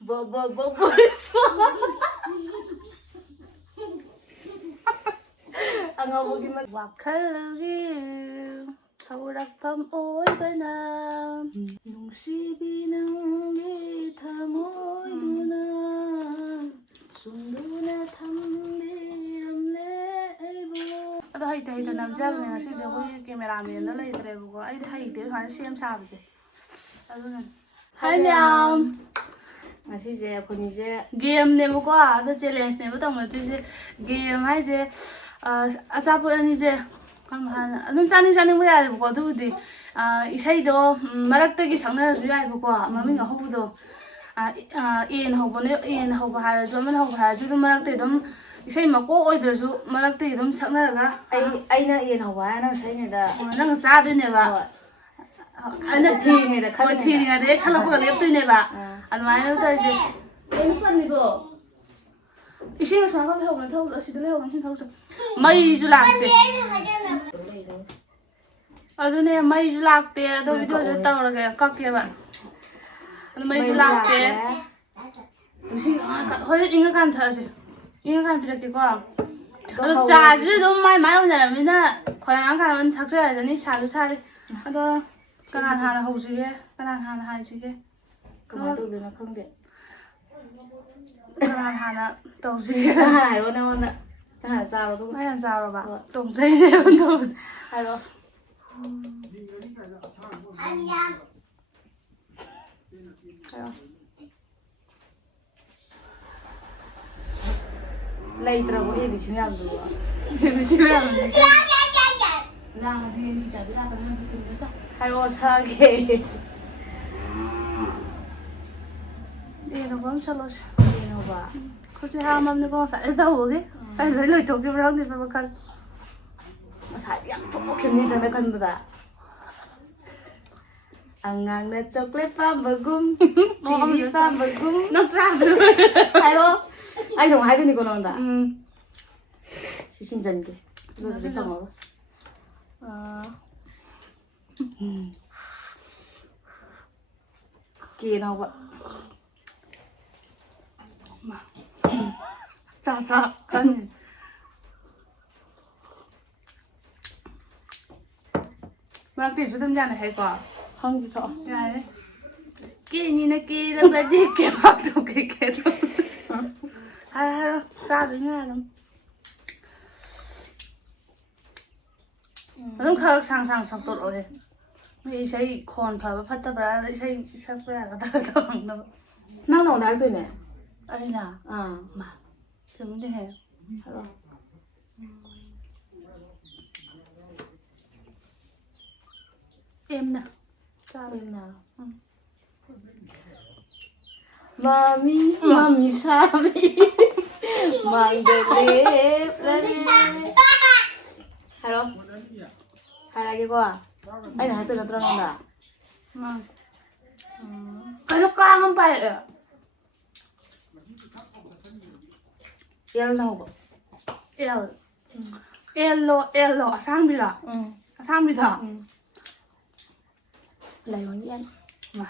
Boris Angawagi magwakalagi Haurakpam oibana Nungsibinang thamoiduna Sunduna thambiramle aibo Ado haite namjabne ngasi de hoi cameraman da leidrebugo aide haite ha sem sabse aduna Hello Masih aku ni game ni bukan ada challenge ni betul mesti game aja asal pun ni kan mana adum cani boleh ada bukan tu di isai tu marak tu kisah na sudah bukan mami ngah hobi tu in hobi hari zaman hobi hari tu marak tu idum isai makko oi tu marak tu idum sakna raga ai na in hobi na isai ni dah nang sah tu ni ba anak tinggi ni dah kalau tinggi ni ada salah pun lep tu ni ba Ano mana itu aja? Ini apa nih bu? Isinya sama kalau hewan tahu, asyik dulu hewan sih tahu so. Mai julakte. Aduh nih mai julakte, aduh video aja tahu lagi kak ya pak. Aduh mai julakte. Usi, hari ingat kan tuh aja, ingat kan pilih kau. Aduh cah jadi tuh mai mana mana, kalau angkat orang tak saya jadi cari. Aduh, kanan hana hausi ke, kanan hana haisi ke. Kemana tu dia nak kongde? Hana tahu sih. Hai, mana? Hana sahaja tu. Hana sahaja ba. Tong cai dia tu. Halo. Halo. Lagi terlalu ini sini dulu. Ini sini dulu. Nah, dia ni jadi lah sama mesti bisa. Halo, sage. Ini apa masalah? Ini apa? Kau sih hamam ni kau saya tahu ke? Saya lalu itu kita berang di perbakar. Saya yang tu mungkin ni tanda kan betul. Angang na coklat pambagum, TV pambagum. Nampak? Halo, ayo dong, hari ni kau nonda. Sisin janji. Lu di kamar. Kira apa? Caca kan Mà tiền số tâm trạng này hay quá không thì thôi này kia nhìn này kia nó bé đi kia mặc đồ kia thôi hay sao đấy nha lắm nó khơi sang tốt rồi mấy cái còn phải phát tập ra lấy cái sắp ra cái ta không đâu năng nổ đá rồi nè ai là mà chúng thế này hello em nè sao em nào mami sabi mang delip hello hai lagi gua ai nah itu terang enggak kayak kangen pak ya Yellow nào bộ Yellow sang bila lấy nó nhện mà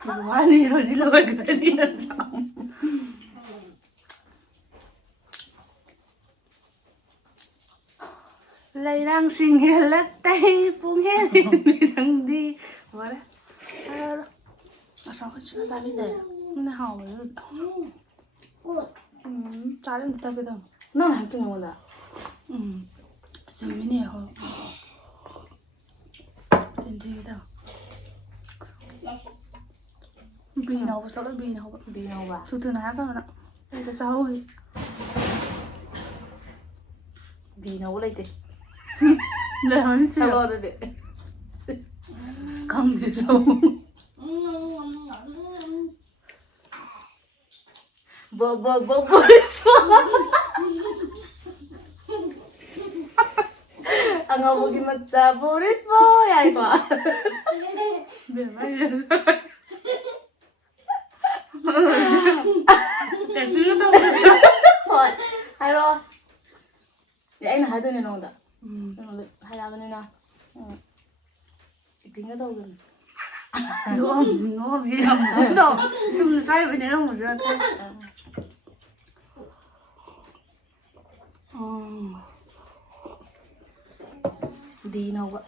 thì quá đi rồi xin lỗi cái đi làm sao lấy đang xin nghe lắc tay buông hết đi đang đi quá đấy sao cái chưa ra biết đấy nó hào rồi trái lên tay cái đâu nó là cái ngon à rồi mới nè hồi trên gì đâu bì nào sao bì nào bà từ từ nào đó đây là sao rồi vì nấu lấy đi để hắn sao lo được không thể sao Boris ang awagi matsa Boris boy ay ko để mấy để thứ đâu thôi hay rồi vậy anh là hai đứa này không đã hay là bên này nào tính cái đâu rồi 너무 위험하다. 좀 짧은 내가 못 들었대. Đi nào vậy?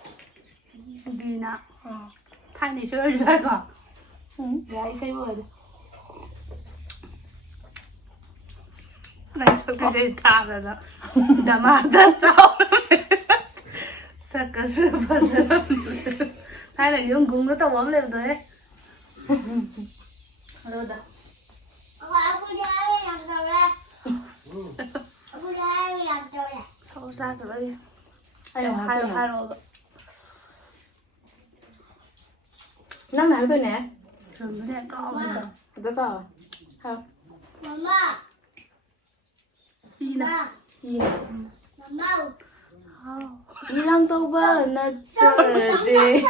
Đi nào. Thay này chơi rồi cả. Gái xây bời đi. Này sao cái gì ta rồi đó. Đã mà đã sao. Sao cái sự vật đó. Thay này dùng cũng nó tao bấm lên rồi đấy. Rồi đó. Không sao rồi đi. Hai rồi. Nắng nào tôi nè. Rồi mới lại có một đồng. Tôi có. Không. Đi nào. Gì nè. Không. Ilang tao ba na chơi.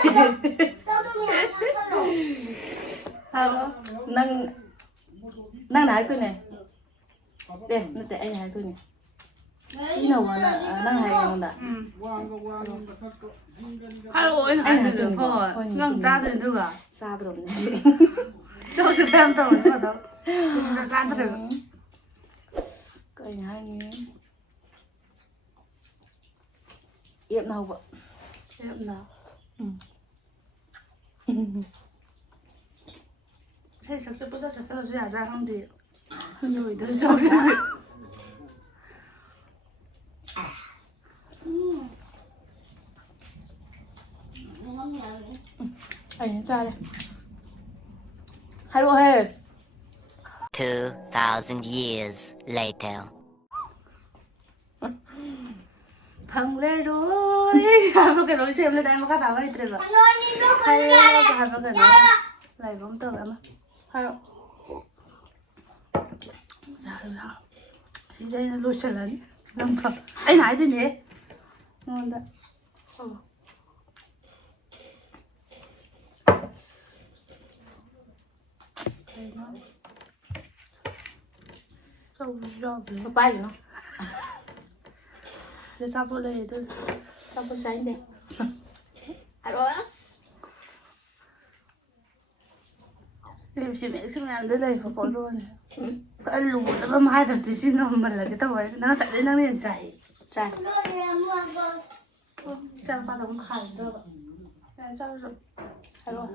Không. Nắng nào tôi nè. Đây, nó tại anh hai tôi nè. Đi nào mà nắng hai không đã. Hai rồi anh được thôi. Ngang ra được được à? Xa rồi nè. Cho sự em tao nữa đâu. Chúng ta ra được. Cái anh hai nhé. Yếm nào vậy? Em nào. Thế thực sự bây giờ sẽ ra không đi. Rồi tôi sao ra. Anh ra đây. Hai độ hề. 2,000 years later. Phăng lên rồi. Hai cái lối xem lên đây mà các tao ấy trời ạ. Hai cái lối này bóng tờ em. Hai độ. Dạ rồi hả? Chị đây là lối trở lớn. Năm thật. Anh nói tôi nhé. Ngon đấy. Sao do cái Nó bay nó. thế sao tôi đây tôi Sao có sáng đây? em chỉ mẹ xin làm tới đây có luôn cái lù tao mai thằng tí xin nó mình là cái tao ấy nó chạy đến nó liền chạy Trai. sao ba đống khải đâu sao rồi hello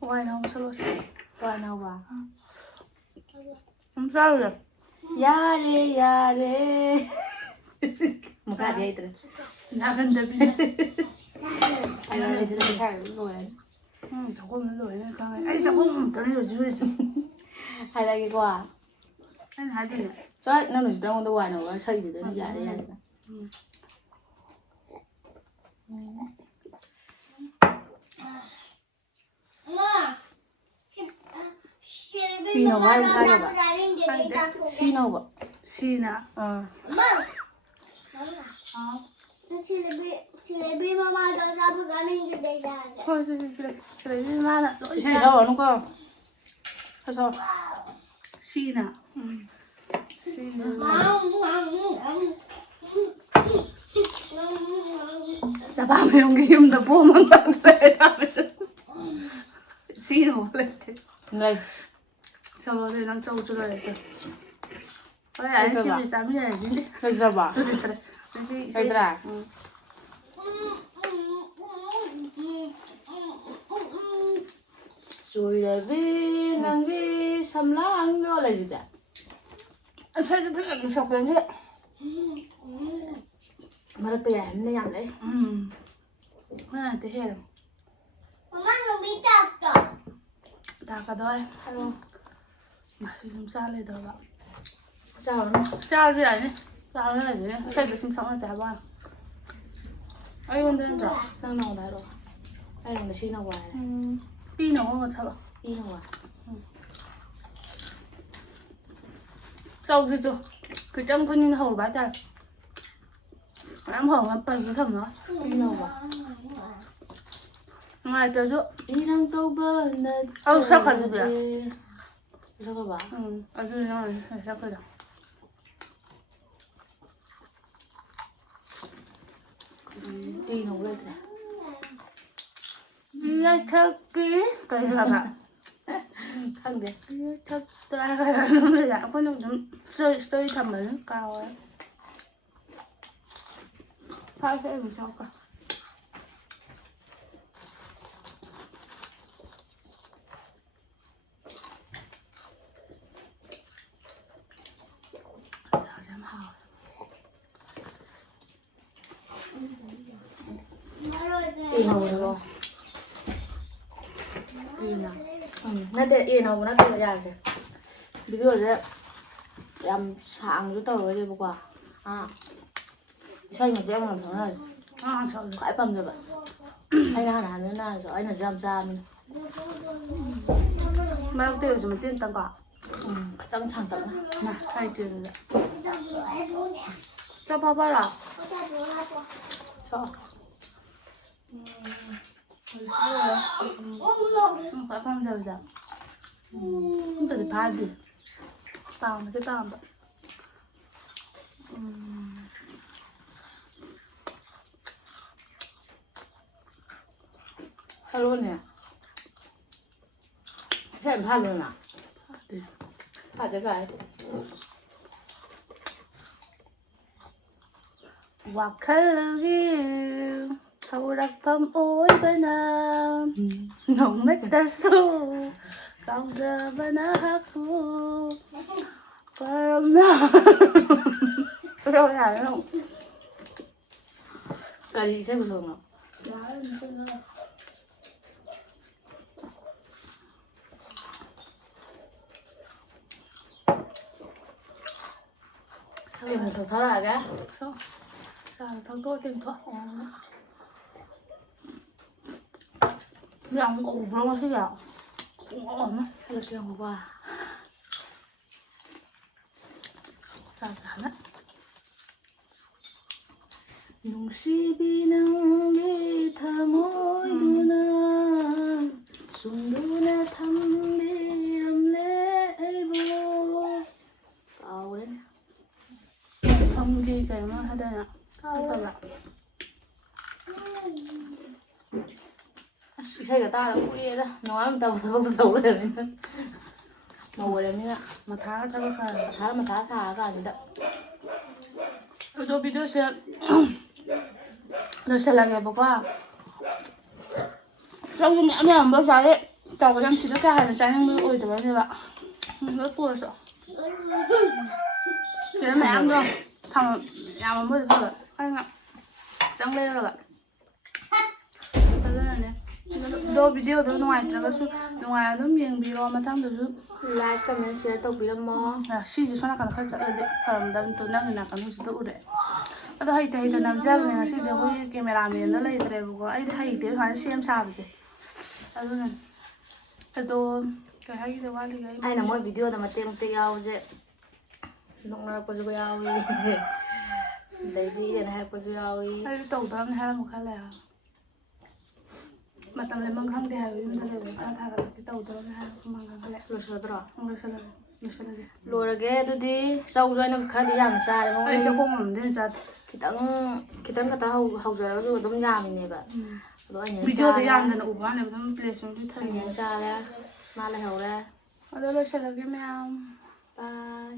ngoài không sao rồi Qua nào vào? không sao rồi Ya re. Một cái gì vậy? nhà gần đây bên Anh ơi, thế là khai rồi. cháu không rồi nên không anh cháu không tới rồi chứ Hay là cái quà. anh hái gì Trời, nó nổi trong tôi nó xây từ tới giờ đây. Khi nào vai hai rồi bạn? Khi nào bạn? xin à thôi chơi ma là lỗi Thì đâu nó có. Sao? xin à xin Sa ba mo yung game na pumunta Sino ulit? Đây. Sao lo din ang chow chow ito? Ay, ay, si sabi niya, hindi. Đây ra bà. Đây ra. Rồi là vì nàng đi xăm lá ăn đó là gì vậy? Anh thấy nó làm sọc lên thế. Mà nó tè em nó nhầm đấy. Cái này thế hệ ta cả đôi. Hello. Mà không sao lên đâu ạ. Sao nó? Sao thế này? Sao thế này? Sao được sinh sống ở Đài Loan? Ai còn tên rồi? Đang nào đấy rồi. Ai còn xin nào hoài. Đi nó mà sao? Đi nào hoài. Sao cái trong con như hầu bá trời. Em hầu em bật cái thầm nó. Đi nào hoài. Ngoài trời chỗ. Đi đang câu bơ nè. Sao cần gì vậy? Sao các bạn? Ở dưới nó này, sao cơ được? Đi nào lên nè. ꯌꯥꯏꯊꯛꯀꯤ ꯀꯩ ꯍꯥꯏꯕ ꯈꯪꯗꯦ ꯌꯥꯏꯊꯛꯇ ꯑꯗꯨꯝ ꯂꯩꯔꯦ ꯑꯩꯈꯣꯏꯅ ꯑꯗꯨꯝ story ꯊꯝꯕꯅ ꯀꯥꯎꯔꯦ ꯐꯥꯁꯦ ꯑꯗꯨꯝ ꯆꯥꯎꯀ ꯌꯥꯝ ꯍꯥꯎꯋꯦ ꯌꯦꯟ ꯍꯧꯕꯗꯣ ꯌꯦꯟꯅ ꯅꯠꯇꯦ ꯌꯦꯟ ꯍꯧꯕ ꯅꯠꯇꯦꯕ ꯌꯥꯔꯁꯦ ꯚꯤꯗꯤꯑꯣꯁꯦ ꯌꯥꯝ ꯁꯥꯡꯅꯁꯨ ꯇꯧꯔꯣꯏꯗꯦꯕꯀꯣ ꯏꯁꯩ ꯃꯇꯦꯛ ꯑꯃ ꯁꯛꯅꯔꯁꯦ ꯁꯧꯗꯦ ꯈ꯭ꯋꯥꯏ ꯄꯥꯝꯖꯕ ꯑꯩꯅ ꯍꯥꯟꯅ ꯍꯥꯟꯅ ꯅꯍꯥꯟꯁꯨ ꯑꯩꯅꯁꯨ ꯌꯥꯝ ꯆꯥꯕꯅꯤ ꯃꯔꯛꯇ ꯑꯣꯏꯔꯁꯨ ꯃꯇꯦꯡ ꯑꯃꯇꯪꯀꯣ ꯈꯤꯇꯪ ꯁꯥꯡꯇꯛꯅ ꯍꯥꯏꯇꯦ ꯑꯗꯨꯗ ꯆꯄꯥꯄꯥꯔꯣ ꯆꯥꯎ ꯈ꯭ꯋꯥꯏ ꯄꯥꯝꯖꯕꯁꯦ ꯑꯝꯇꯗꯤ ꯐꯥꯗꯦ ꯄꯥꯝꯕꯗꯤ ꯄꯥꯝꯕ ꯍꯜꯂꯣꯅꯦ ꯏꯁꯩ ꯑꯃ ꯐꯥꯗꯣꯏꯅ ꯐꯥꯗꯦ ꯐꯥꯗꯦ ꯀꯥꯏ ꯋꯥꯈꯜꯒꯤ ꯍꯧꯔꯛꯐꯝ ꯑꯣꯏꯕꯅ ꯅꯣꯡꯃꯇꯁꯨ ꯀꯥꯎꯖꯕꯅ ꯍꯥꯛꯄꯨ ꯀꯔꯝꯅ ꯌꯥꯔꯦ ꯀꯔꯤ ꯏꯁꯩ ꯈꯨꯁꯛꯅꯣ ꯁꯒꯣꯜ ꯊꯛꯊꯔꯛꯑꯒꯦ ꯆꯥꯗ ꯊꯛꯇꯣꯛ ꯇꯦꯡꯊꯣꯛ ꯌꯥꯝ ꯀꯧꯕ꯭ꯔꯣ ꯉꯁꯤꯒ ꯑꯃ ꯍꯜꯂꯛꯀꯦ ꯑꯃꯨꯛꯀ ꯆꯥꯅ ꯅꯨꯡꯁꯤꯕꯤ ꯅꯪꯒꯤ ꯊꯃꯣꯏꯗꯨꯅ ꯁꯨꯝꯗꯨꯅ ꯊꯝꯕꯤꯔꯝꯂꯦ ꯑꯩꯕꯨ ꯀꯥꯎꯔꯦꯅꯦ ꯊꯝꯒꯤ ꯀꯩꯅꯣ ꯍꯥꯏꯗꯅ ꯀꯥꯎꯇꯕ ꯑꯁ ꯏꯁꯩꯒ ꯇꯥꯔ ꯀꯨꯏꯔꯦꯗ ꯅꯣꯡꯉꯥꯜ ꯃꯇꯝ ꯊꯕꯛꯇꯣ ꯇꯧ ꯂꯩꯔꯕꯅꯤꯅ ꯃꯧ ꯑꯣꯏꯔꯕꯅꯤꯅ ꯃꯊꯥꯒ ꯊꯕꯛ ꯈꯔ ꯃꯊꯥ ꯁꯥꯔ ꯀꯥꯟꯁꯤꯗ ꯑꯗꯣ ꯚꯤꯗꯤꯑꯣꯁꯦ ꯂꯣꯏꯁꯤꯜꯂꯒꯦꯕꯀꯣ ꯆꯧꯁꯨ ꯃꯌꯥꯝ ꯌꯥꯝꯕ ꯆꯥꯔꯦ ꯇꯧꯕꯗ ꯁꯤꯗ ꯀꯌꯥ ꯍꯦꯟꯅ ꯆꯥꯅꯤꯡꯕ ꯑꯣꯏꯗꯕꯅꯦꯕ ꯂꯣꯏ ꯄꯨꯔꯁꯨ ꯁꯤꯗ ꯃꯌꯥꯝꯗꯣ ꯌꯥꯝꯃꯝꯕꯣꯏꯗꯤ ꯐꯕ ꯑꯩꯅ ꯈꯤꯇꯪ ꯂꯩꯔꯒ ꯑꯗꯨꯅꯅꯦ ꯑꯗꯣ ꯚꯤꯗꯤꯑꯣꯗꯣ ꯅꯨꯡꯉꯥꯏꯇ꯭ꯔꯒꯁꯨ ꯅꯨꯡꯉꯥꯏ ꯑꯗꯨꯝ ꯌꯦꯡꯕꯤꯔꯣ ꯃꯊꯪꯗꯁꯨ ꯂꯥꯏꯛ ꯀꯃꯦꯟ ꯁꯤꯌꯔ ꯇꯧꯕꯤꯔꯝꯃꯣ ꯁꯤꯁꯦ ꯁꯣꯝ ꯅꯥꯀꯟꯗ ꯈꯔ ꯆꯠꯂꯗꯤ ꯐꯔꯝꯗꯕꯅꯤ ꯅꯪꯒꯤ ꯅꯥꯀꯟꯗ ꯍꯧꯖꯤꯛꯇ ꯎꯔꯦ ꯑꯗꯣ ꯍꯩꯇ ꯅꯝꯖꯕꯅꯦ ꯉꯁꯤꯗꯤ ꯑꯩꯈꯣꯏꯒꯤ ꯀꯦꯃꯦꯔꯥꯃꯦꯟꯗꯣ ꯂꯩꯇ꯭ꯔꯦꯕꯀꯣ ꯑꯩꯗꯤ ꯍꯩꯇꯦ ꯁꯨꯃꯥꯏꯅ ꯁꯦꯝ ꯁꯥꯕꯁꯦ ꯑꯗꯨꯅ ꯑꯗꯣ ꯀꯩ ꯍꯥꯏꯒꯤꯗ ꯋꯥꯠꯂꯤꯒ ꯑꯩꯅ ꯃꯣꯏ ꯚꯤꯗꯤꯑꯣꯗ ꯃꯇꯦꯛ ꯃꯇꯦꯛ ꯌꯥꯎꯕꯁꯦ ꯅꯣꯛꯅꯔꯛꯄꯁꯨ ꯌꯥꯎꯏ ꯑꯗꯩꯗꯤ ꯏꯔꯅ ꯍꯥꯏꯔꯛꯄꯁꯨ ꯌꯥꯎꯏ ꯑꯩꯁꯨ ꯇꯧꯗ꯭ꯔꯕꯅꯤ ꯍꯥꯏꯔꯝꯃꯨ ꯈꯔ ꯂꯩꯔ ꯃꯇꯝ ꯂꯦꯟꯐꯝ ꯈꯪꯗꯦ ꯍꯥꯏꯕ ꯌꯨꯝꯗ ꯂꯩꯕ ꯈꯔ ꯊꯥꯒꯠꯂꯛꯇꯤ ꯇꯧꯗ꯭ꯔꯕꯅꯤ ꯍꯥꯏꯔ ꯈꯪꯈꯠꯂꯛꯑꯦ ꯂꯣꯏꯁꯤꯜꯂꯗ꯭ꯔꯣ ꯂꯣꯏꯁꯤꯜꯂꯒꯦ ꯂꯣꯏꯔꯒꯦ ꯑꯗꯨꯗꯤ ꯆꯧꯁꯨ ꯑꯩꯅ ꯈꯔꯗꯤ ꯌꯥꯝ ꯆꯥꯔꯦ ꯑꯩ ꯃꯉꯣꯟꯗ ꯆꯥꯛꯈꯣꯝ ꯑꯃꯗꯤ ꯆꯥꯗꯦ ꯈꯤꯇꯪ ꯈꯛꯇ ꯍꯧꯖꯔꯒꯁꯨ ꯑꯗꯨꯝ ꯌꯥꯝꯃꯤꯅꯦꯕ ꯑꯗꯣ ꯑꯩꯅ ꯚꯤꯗꯤꯑꯣꯗ ꯆꯥꯔꯦ ꯌꯥꯝꯗꯅ ꯎꯕ ꯋꯥꯅꯦꯕ ꯑꯗꯨꯝ ꯄ꯭ꯂꯦꯠꯁꯤꯡꯗꯤ ꯑꯩꯅ ꯊꯜꯂꯦ ꯆꯥꯔꯦ ꯃꯥ ꯂꯩꯍꯧꯔꯦ ꯑꯗꯣ ꯂꯣꯏꯁꯤꯜꯂꯒꯦ ꯃꯌꯥꯝ ꯕꯥꯏ